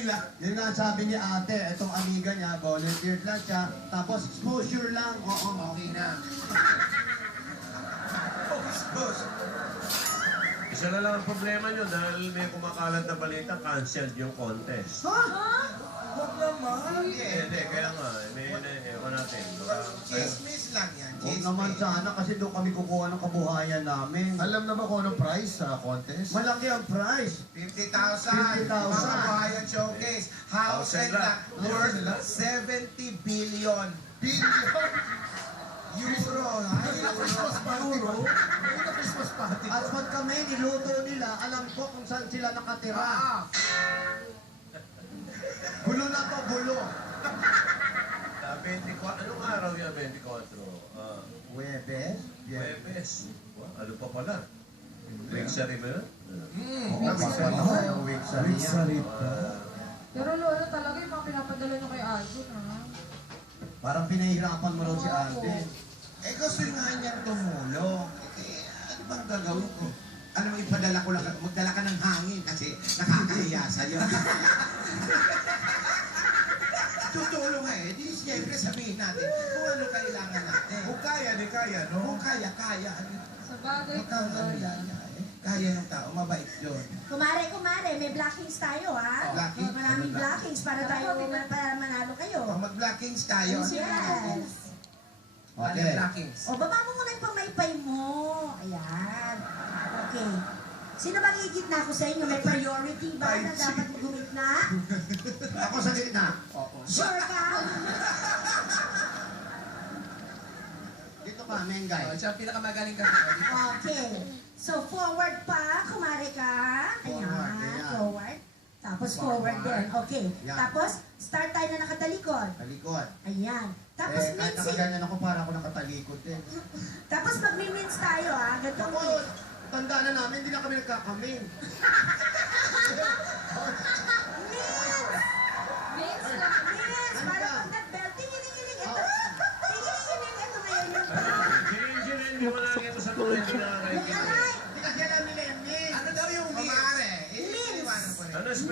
nila. Yun nga sabi ni ate, itong amiga niya, volunteered lang siya, tapos exposure lang, oo. Okay na. Boss. Isa na lang ang problema nyo dahil may kumakalat na balita, canceled yung contest. Ha? Huwag naman. Hindi, kaya nga, may ewan natin. Chismis lang yan. Huwag naman sana kasi doon kami kukuha ng kabuhayan namin. Alam na ba kung anong prize sa contest? Malaki ang prize. 50,000. 50,000. Mga Bayan Showcase. House and lot worth 70 billion. Euro. Ay, na Christmas party ba? Ay, na Christmas party. At pag kami niluto nila, alam ko kung saan sila nakatira. Bulo na to, bulo. 24, anong araw yan, 24? Huwebes? Huwebes. Ano pa pala? Weeksary ba yun? Oo, papala yung week sa niya. Pero lolo talaga yung mga pinapadala nyo kay Aldo, ha? Parang pinahirapan mo raw si Alden. Eh gusto nga niyang tumulong. Eh, ano bang gagawin ko? Ano mo ipadala ko lang, magdala ka ng hangin kasi nakakahiya sa'yo. Tutulong nga eh. Di siyempre sabihin natin kung ano kailangan natin. Kung kaya, di kaya, no? Kung kaya. Sa bagay po, Ano yan? Kaya ng tao, mabait yun. Kumare, may blockings tayo, ha? Blockings? Maraming blockings para manalo kayo. Pag mag-blockings tayo, Yes. Okay. blockings. O, baba mo muna yung pamaypay mo. Ayan. Okay. Sino bang igitna ko sa inyo? May priority ba na dapat gumitna? Ako sa gitna. Sure ka? Dito ka, Mengay. Siya ang pinakamagaling ka. Okay. So, forward pa. Kumare ka. Forward, Ayan. ayan. Forward. Tapos forward din. Okay. Yan. Tapos, start tayo na nakatalikod. Talikod. Ayan. Tapos, Kahit mincing. nakaganyan ako, para ako nakatalikod din. Tapos, pag-mince tayo, ha? Ganitong Ako, tanda na namin, hindi na kami nagkakamin. Vince, Yes, para pag nag-bell, tingin-tingin, ito. Tingin-tingin, ito ngayon yung Hindi, hindi mo nakikita sa mga hindi Yung nakakita. alay. Hindi kasi alam nila yung Ano daw yung kumare? Mince. Iiwanan ko rin. Ano